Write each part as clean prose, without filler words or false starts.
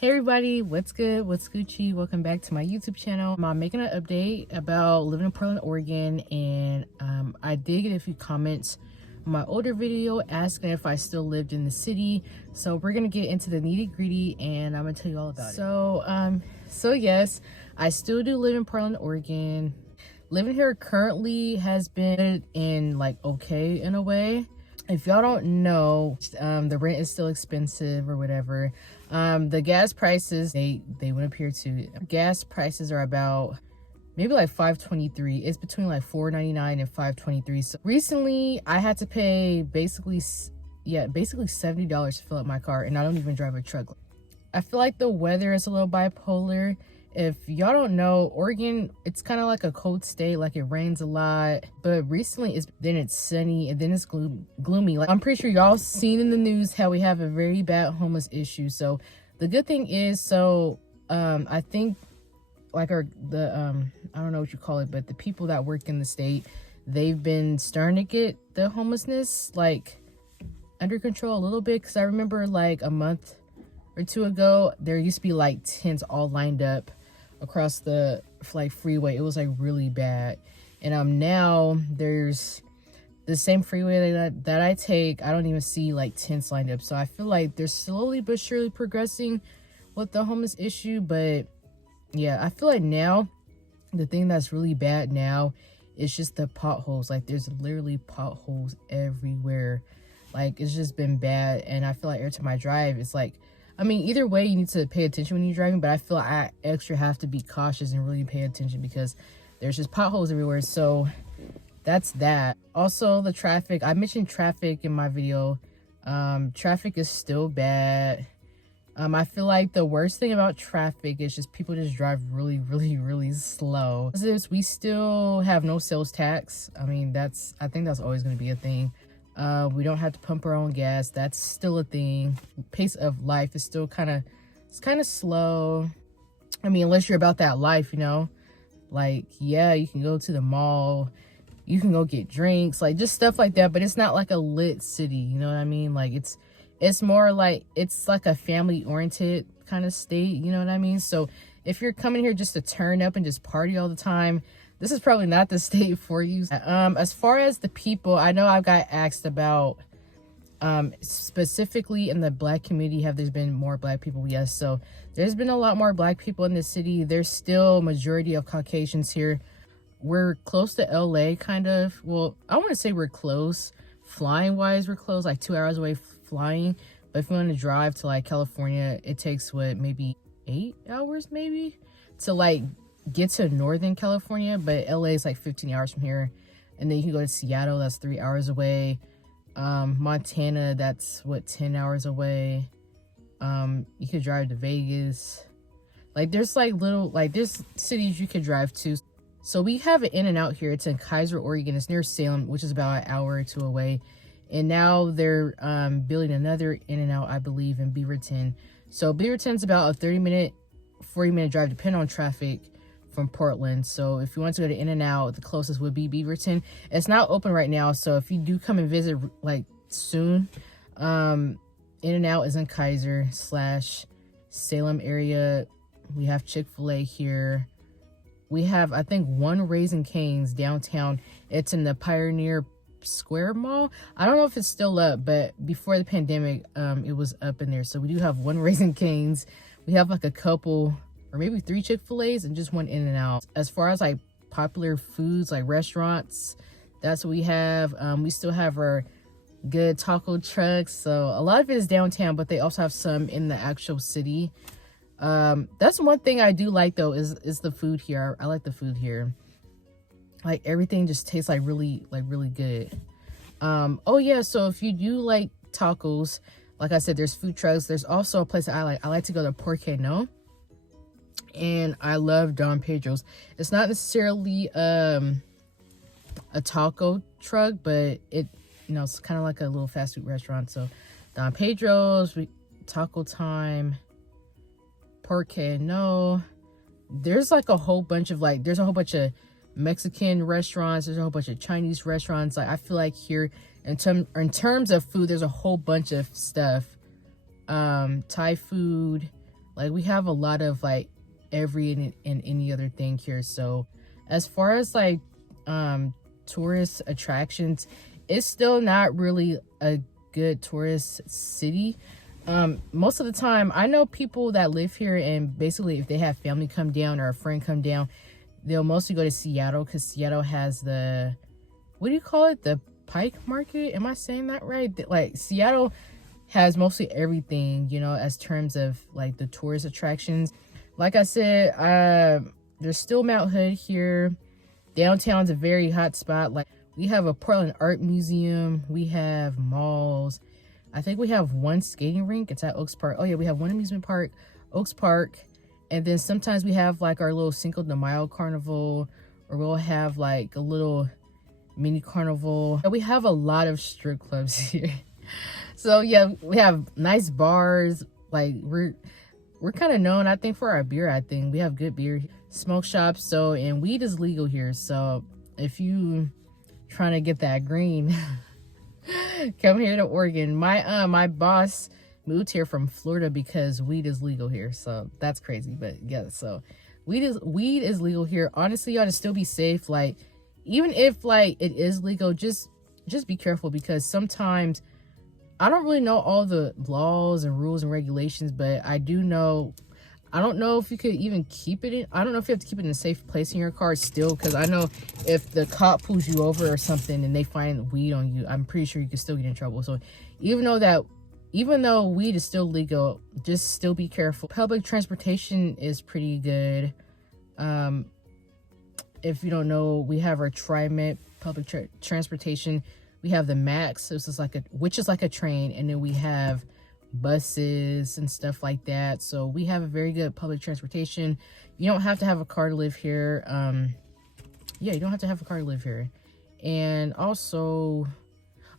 Hey everybody, what's good? What's Gucci? Welcome back to my YouTube channel. I'm making an update about living in Portland, Oregon, and I did get a few comments on my older video asking if I still lived in the city. So we're gonna get into the nitty-gritty and I'm gonna tell you all about it. So yes, I still do live in Portland, Oregon. Living here currently has been okay in a way. If y'all don't know, the rent is still expensive or whatever. The gas prices, they went up here too. Gas prices are about maybe like $5.23. It's between like $4.99 and $5.23. So recently I had to pay basically $70 to fill up my car, and I don't even drive a truck. I feel like the weather is a little bipolar. If y'all don't know, Oregon, it's kind of like a cold state. Like, it rains a lot, but recently it's sunny and then it's gloomy. Like, I'm pretty sure y'all seen in the news how we have a very bad homeless issue. So the good thing is, I think like I don't know what you call it, but the people that work in the state, they've been starting to get the homelessness like under control a little bit. Because I remember like a month or two ago, there used to be like tents all lined up across the freeway. It was like really bad. And now there's the same freeway that I take. I don't even see like tents lined up. So I feel like they're slowly but surely progressing with the homeless issue. But yeah, I feel like now the thing that's really bad now is just the potholes. Like, there's literally potholes everywhere. Like, it's just been bad. And I feel like every time I drive, it's like, I mean, either way, you need to pay attention when you're driving, but I feel like I extra have to be cautious and really pay attention because there's just potholes everywhere. So that's that. Also, the traffic. I mentioned traffic in my video. Traffic is still bad. I feel like the worst thing about traffic is just people just drive really, really, really slow. We still have no sales tax. I mean, I think that's always going to be a thing. We don't have to pump our own gas. That's still a thing. Pace of life is still kind of slow. I mean, unless you're about that life, you know, like, yeah, you can go to the mall, you can go get drinks, like just stuff like that. But it's not like a lit city, you know what I mean? Like, it's more like, it's like a family oriented kind of state, you know what I mean? So if you're coming here just to turn up and just party all the time, this is probably not the state for you. As far as the people, I know I got asked about, specifically in the Black community, have there been more Black people? Yes. So there's been a lot more Black people in the city. There's still a majority of Caucasians here. We're close to LA, kind of. Well, I want to say we're close. Flying wise, we're close, like 2 hours away flying. But if you want to drive to like California, it takes maybe 8 hours maybe to like get to Northern California. But LA is like 15 hours from here, and then you can go to Seattle, that's 3 hours away. Montana, that's 10 hours away. You could drive to Vegas. Like, there's there's cities you could drive to. So we have an In-N-Out here. It's in Kaiser, Oregon. It's near Salem, which is about an hour or two away. And now they're building another In-N-Out, I believe, in Beaverton. So Beaverton's about a 30-minute, 40-minute drive, depending on traffic, from Portland. So if you want to go to In-N-Out, the closest would be Beaverton. It's not open right now, so if you do come and visit like soon, In-N-Out is in Kaiser / Salem area. We have Chick-fil-A here. We have, I think, one Raising Cane's downtown. It's in the Pioneer Square Mall. I don't know if it's still up, but before the pandemic, it was up in there. So we do have one Raising Cane's. We have like a couple or maybe 3 Chick-fil-A's and just one In-N-Out. As far as like popular foods, like restaurants, that's what we have. We still have our good taco trucks. So a lot of it is downtown, but they also have some in the actual city. That's one thing I do like though, is the food here. I like the food here. Like, everything just tastes like really good. Oh yeah, so if you do like tacos, like I said, there's food trucks. There's also a place that I like to go to, Porque No. And I love Don Pedro's. It's not necessarily a taco truck, but it's kind of like a little fast food restaurant. So Don Pedro's, Taco Time, Porque No. There's like a whole bunch of Mexican restaurants. There's a whole bunch of Chinese restaurants. Like, I feel like here in terms of food, there's a whole bunch of stuff. Thai food, Like we have a lot of like every and any other thing here. So as far as like tourist attractions, it's still not really a good tourist city. Most of the time I know people that live here, and basically if they have family come down or a friend come down, they'll mostly go to Seattle because Seattle has the, what do you call it, the Pike Market? Am I saying that right? Like Seattle has mostly everything, you know, as terms of like the tourist attractions. Like I said, there's still Mount Hood here. Downtown's a very hot spot. Like we have a Portland Art Museum, we have malls. I think we have one skating rink. It's at Oaks Park. Oh yeah, we have one amusement park, Oaks Park. And then sometimes we have like our little Cinco de Mayo carnival, or we'll have like a little mini carnival. We have a lot of strip clubs here. So yeah, we have nice bars. Like we're kind of known, I think, for our beer. I think we have good beer, smoke shops. So, and weed is legal here. So if you trying to get that green, come here to Oregon. My boss moved here from Florida because weed is legal here. So that's crazy, but yeah. So weed is legal here. Honestly, y'all, to still be safe. Like even if like it is legal, just be careful, because sometimes I don't really know all the laws and rules and regulations, but I do know, I don't know if you could even keep it in, I don't know if you have to keep it in a safe place in your car still, because I know if the cop pulls you over or something and they find weed on you, I'm pretty sure you could still get in trouble. So even though weed is still legal, just still be careful. Public transportation is pretty good. If you don't know, we have our TriMet public transportation. We have the Max, which is like a train, and then we have buses and stuff like that. So we have a very good public transportation. You don't have to have a car to live here. Yeah, you don't have to have a car to live here. And also,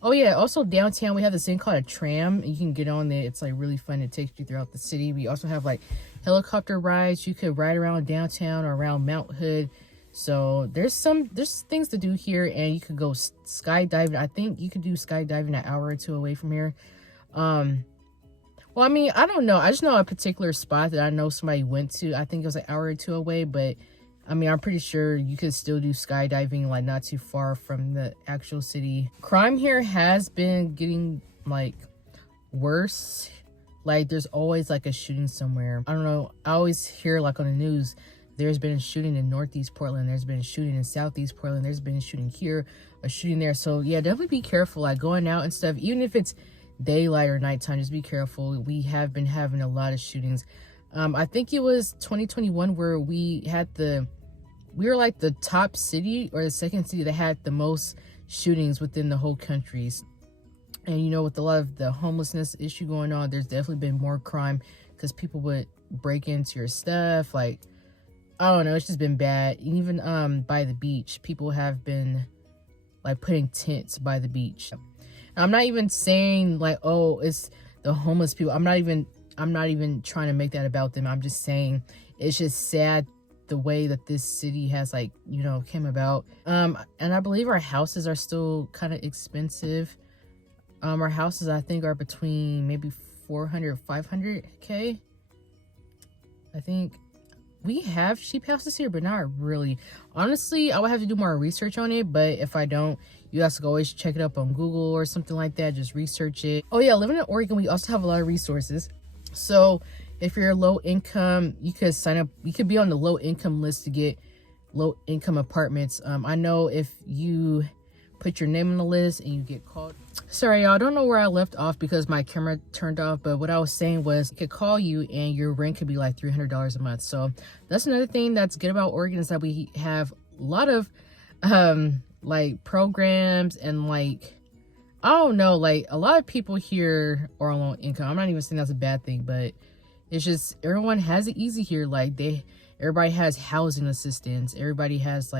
oh yeah, also downtown we have this thing called a tram. You can get on there. It's like really fun. It takes you throughout the city. We also have like helicopter rides. You could ride around downtown or around Mount Hood. So there's things to do here, and you could go skydiving. I think you could do skydiving an hour or two away from here. Well, I mean, I don't know. I just know a particular spot that I know somebody went to. I think it was an hour or two away, but I mean, I'm pretty sure you could still do skydiving like not too far from the actual city. Crime here has been getting like worse. Like there's always like a shooting somewhere. I don't know. I always hear like on the news, there's been a shooting in Northeast Portland. There's been a shooting in Southeast Portland. There's been a shooting here, a shooting there. So yeah, definitely be careful, like going out and stuff. Even if it's daylight or nighttime, just be careful. We have been having a lot of shootings. I think it was 2021 where we were like the top city or the second city that had the most shootings within the whole country. And you know, with a lot of the homelessness issue going on, there's definitely been more crime because people would break into your stuff. Like, I don't know, it's just been bad. Even by the beach, people have been like putting tents by the beach. I'm not even saying like, oh, it's the homeless people. I'm not even trying to make that about them. I'm just saying it's just sad the way that this city has, like, you know, came about. And I believe our houses are still kind of expensive. Our houses, I think, are between maybe 400 500K. I think we have cheap houses here, but not really. Honestly, I would have to do more research on it, but if I don't, you guys can always check it up on Google or something like that. Just research it. Oh yeah, living in Oregon, we also have a lot of resources. So if you're low income, you could sign up. You could be on the low income list to get low income apartments. I know if you put your name on the list and you get called. Sorry, y'all, I don't know where I left off because my camera turned off, but what I was saying was it could call you and your rent could be like $300 a month. So that's another thing that's good about Oregon, is that we have a lot of like programs, and like, I don't know, like a lot of people here are on low income. I'm not even saying that's a bad thing, but it's just everyone has it easy here. Like everybody has housing assistance. Everybody just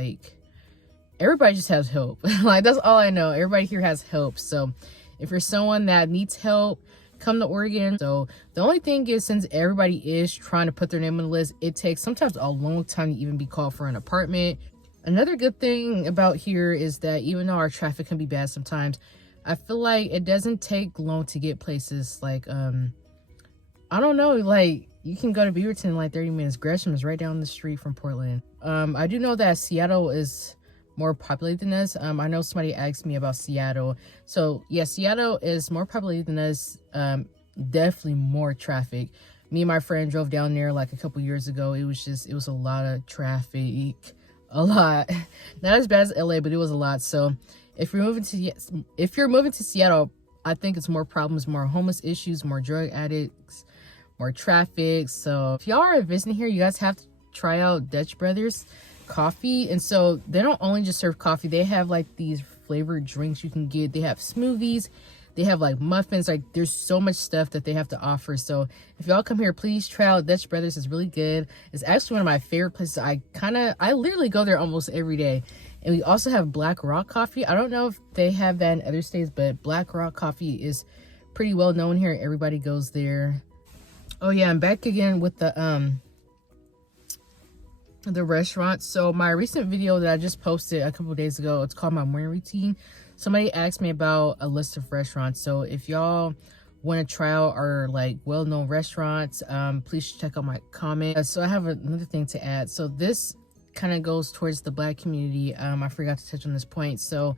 has help. Like, that's all I know. Everybody here has help. So if you're someone that needs help, come to Oregon. So the only thing is, since everybody is trying to put their name on the list, it takes sometimes a long time to even be called for an apartment. Another good thing about here is that even though our traffic can be bad sometimes, I feel like it doesn't take long to get places. Like, I don't know, like you can go to Beaverton in like 30 minutes. Gresham is right down the street from Portland. I do know that Seattle is more populated than us. I know somebody asked me about Seattle. So yeah, Seattle is more populated than us. Definitely more traffic. Me and my friend drove down there like a couple years ago. It was a lot of traffic. A lot. Not as bad as LA, but it was a lot. So if you're moving to Seattle, I think it's more problems, more homeless issues, more drug addicts, more traffic. So if y'all are visiting here, you guys have to try out Dutch Brothers coffee. And so they don't only just serve coffee, they have like these flavored drinks you can get. They have smoothies, they have like muffins, like there's so much stuff that they have to offer. So if y'all come here, please try out Dutch Brothers. It's really good. It's actually one of my favorite places. I literally go there almost every day. And we also have Black Rock coffee. I don't know if they have that in other states, but Black Rock coffee is pretty well known here. Everybody goes there. Oh yeah, I'm back again with the restaurant. So my recent video that I just posted a couple days ago, it's called My Morning Routine. Somebody asked me about a list of restaurants. So if y'all want to try out our like well-known restaurants, please check out my comment. So I have another thing to add. So this kind of goes towards the Black community. I forgot to touch on this point. So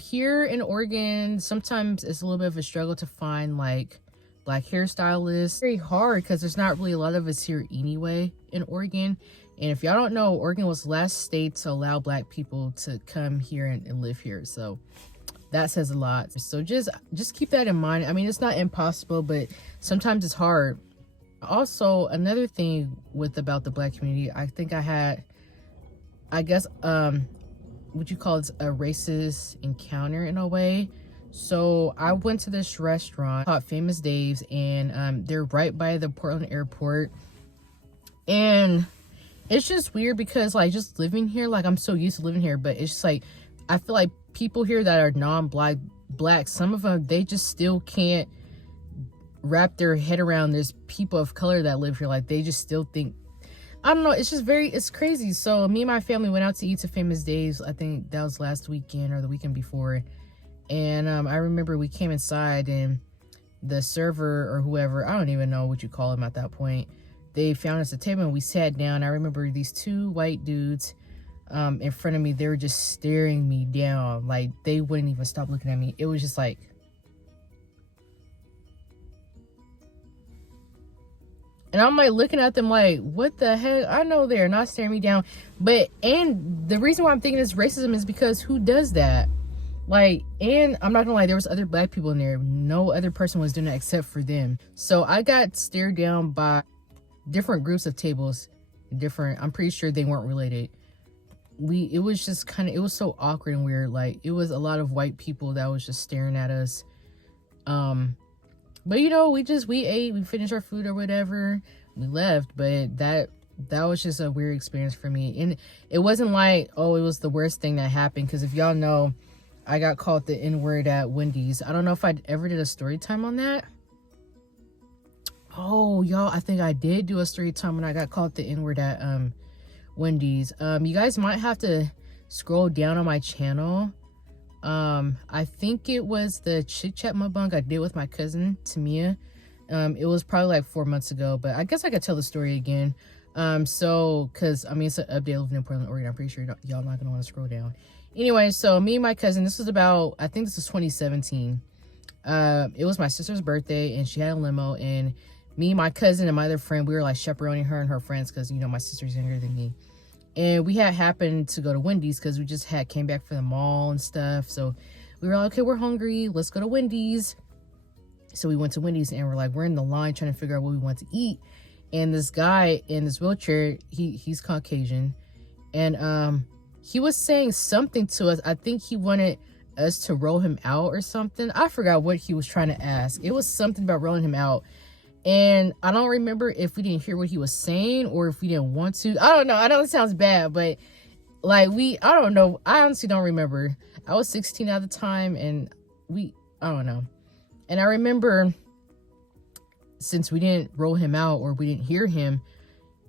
here in Oregon, sometimes it's a little bit of a struggle to find like Black hairstylists. Very hard because there's not really a lot of us here anyway in Oregon. And if y'all don't know, Oregon was the last state to allow Black people to come here and live here. So that says a lot. So just keep that in mind. I mean, it's not impossible, but sometimes it's hard. Also, another thing about the Black community, I think I guess would you call it a racist encounter in a way. So I went to this restaurant called Famous Dave's, and they're right by the Portland airport. And it's just weird because like just living here, like I'm so used to living here, but it's just like I feel like people here that are non-black, some of them, they just still can't wrap their head around there's people of color that live here. Like they just still think, I don't know, it's crazy. So me and my family went out to eat to Famous Dave's. I think that was last weekend or the weekend before. And I remember we came inside and the server or whoever, I don't even know what you call him at that point, they found us a table and we sat down. I remember these two white dudes in front of me, they were just staring me down. Like they wouldn't even stop looking at me. It was just like, and I'm like looking at them like, what the heck? I know they're not staring me down. And the reason why I'm thinking it's racism is because who does that? Like, and I'm not gonna lie, there was other Black people in there. No other person was doing that except for them. So I got stared down by different groups of tables, I'm pretty sure they weren't related. It was just kind of, it was so awkward and weird. Like it was a lot of white people that was just staring at us. But you know, we ate, we finished our food or whatever, we left. But that was just a weird experience for me. And it wasn't like, oh, it was the worst thing that happened, because if y'all know, I got called the N-word at Wendy's. I don't know if I ever did a story time on that. Oh, y'all, I think I did do a story time when I got called the N-word at Wendy's. You guys might have to scroll down on my channel. I think it was the Chit Chat mukbang I did with my cousin Tamia. It was probably like 4 months ago, but I guess I could tell the story again. So because I mean, it's an update living in Portland, Oregon. I'm pretty sure y'all not gonna want to scroll down. Anyway, so me and my cousin, this was about, I think this was 2017. It was my sister's birthday and she had a limo, and me, my cousin, and my other friend, we were like chaperoning her and her friends because, you know, my sister's younger than me. And we had happened to go to Wendy's because we just came back from the mall and stuff. So we were like, okay, we're hungry, let's go to Wendy's. So we went to Wendy's and we're in the line trying to figure out what we want to eat. And this guy in this wheelchair, he's Caucasian. And he was saying something to us. I think he wanted us to roll him out or something. I forgot what he was trying to ask. It was something about rolling him out. And I don't remember if we didn't hear what he was saying or if we didn't want to. I don't know. I know it sounds bad, but like I don't know. I honestly don't remember. I was 16 at the time and I don't know. And I remember since we didn't roll him out or we didn't hear him,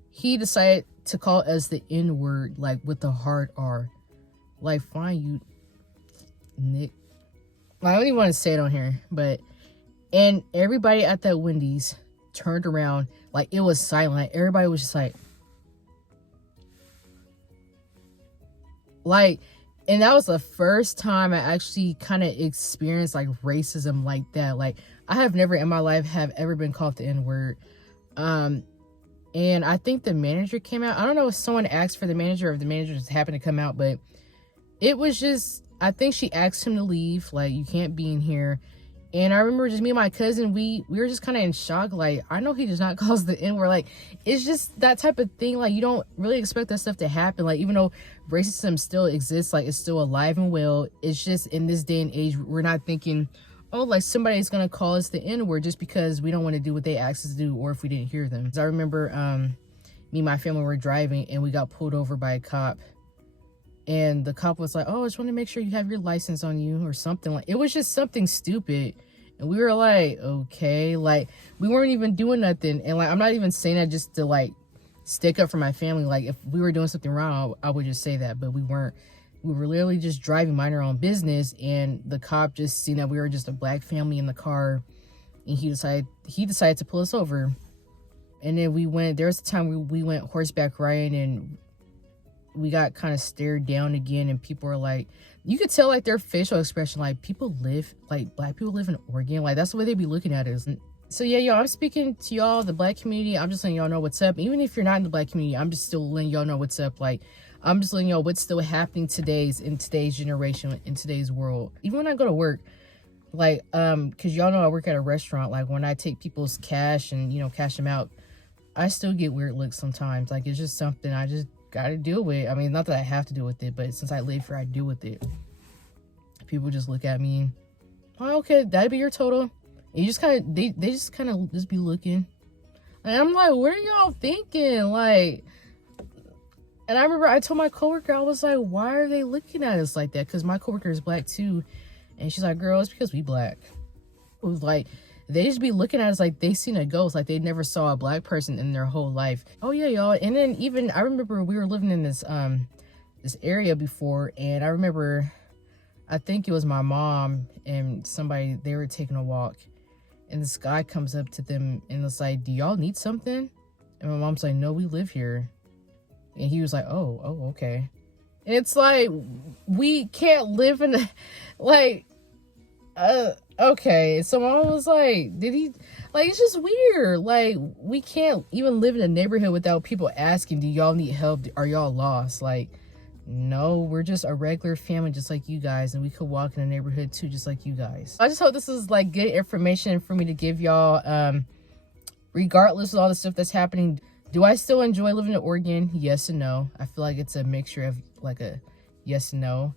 he decided to call us the N-word, like with the hard R. Like, fine, you Nick. I don't even want to say it on here, but, and everybody at that Wendy's turned around, Like, it was silent. Like, everybody was just like, and that was the first time I actually kind of experienced like racism like that. Like, I have never in my life have ever been called the N-word. And I think the manager came out. I don't know if someone asked for the manager or if the manager just happened to come out, but it was just, I think she asked him to leave. Like, you can't be in here. And I remember just me and my cousin, we were just kind of in shock. Like, I know he does not call us the N-word. Like, it's just that type of thing. Like, you don't really expect that stuff to happen. Like, even though racism still exists, like, it's still alive and well. It's just in this day and age, we're not thinking, oh, like, somebody's gonna call us the N-word just because we don't want to do what they asked us to do, or if we didn't hear them. So I remember me and my family were driving and we got pulled over by a cop. And the cop was like, oh, I just want to make sure you have your license on you or something. Like, it was just something stupid. And we were like, okay. Like, we weren't even doing nothing. And, like, I'm not even saying that just to, like, stick up for my family. Like, if we were doing something wrong, I would just say that. But we weren't. We were literally just driving, minding our own business. And the cop just seen that we were just a black family in the car. And he decided to pull us over. And then there was a time we went horseback riding, and we got kind of stared down again, and people were like, you could tell like their facial expression, like, black people live in Oregon. Like, that's the way they be looking at us. So yeah, y'all, I'm speaking to y'all, the black community. I'm just letting y'all know what's up. Even if you're not in the black community, I'm just still letting y'all know what's up. Like, I'm just letting y'all what's still happening in today's generation, in today's world. Even when I go to work, like, because y'all know I work at a restaurant. Like, when I take people's cash and, you know, cash them out, I still get weird looks sometimes. Like, it's just something I just gotta deal with. I mean, not that I have to deal with it, but since I live here, I deal with it. People just look at me, oh, okay, that'd be your total. And you just kind of, they just kind of just be looking. And I'm like, what are y'all thinking? Like, and I remember I told my coworker, I was like, why are they looking at us like that? Because my coworker is black too. And she's like, girl, it's because we black. It was like, they just be looking at us like they seen a ghost, like they never saw a black person in their whole life. Oh yeah, y'all. And then even I remember we were living in this area before, and I remember, I think it was my mom and somebody, they were taking a walk, and this guy comes up to them and was like, do y'all need something? And my mom's like, no, we live here. And he was like, oh, okay. And it's like, we can't live in a, like, okay. So mom was like, did he, like, it's just weird. Like, we can't even live in a neighborhood without people asking, do y'all need help? Are y'all lost? Like, no, we're just a regular family just like you guys, and we could walk in a neighborhood too just like you guys. I just hope this is like good information for me to give y'all, regardless of all the stuff that's happening. Do I still enjoy living in Oregon? Yes and no. I feel like it's a mixture of like a yes and no.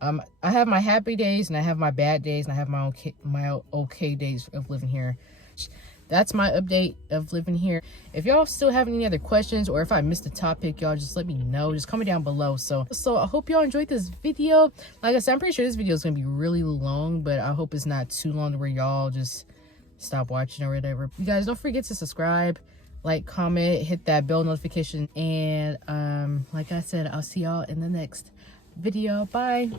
I have my happy days and I have my bad days, and I have my okay days of living here. That's my update of living here. If y'all still have any other questions, or if I missed a topic, y'all just let me know. Just comment down below. So I hope y'all enjoyed this video. Like I said, I'm pretty sure this video is gonna be really long, but I hope it's not too long to where y'all just stop watching or whatever. You guys, don't forget to subscribe, like, comment, hit that bell notification, and like I said, I'll see y'all in the next video. Bye.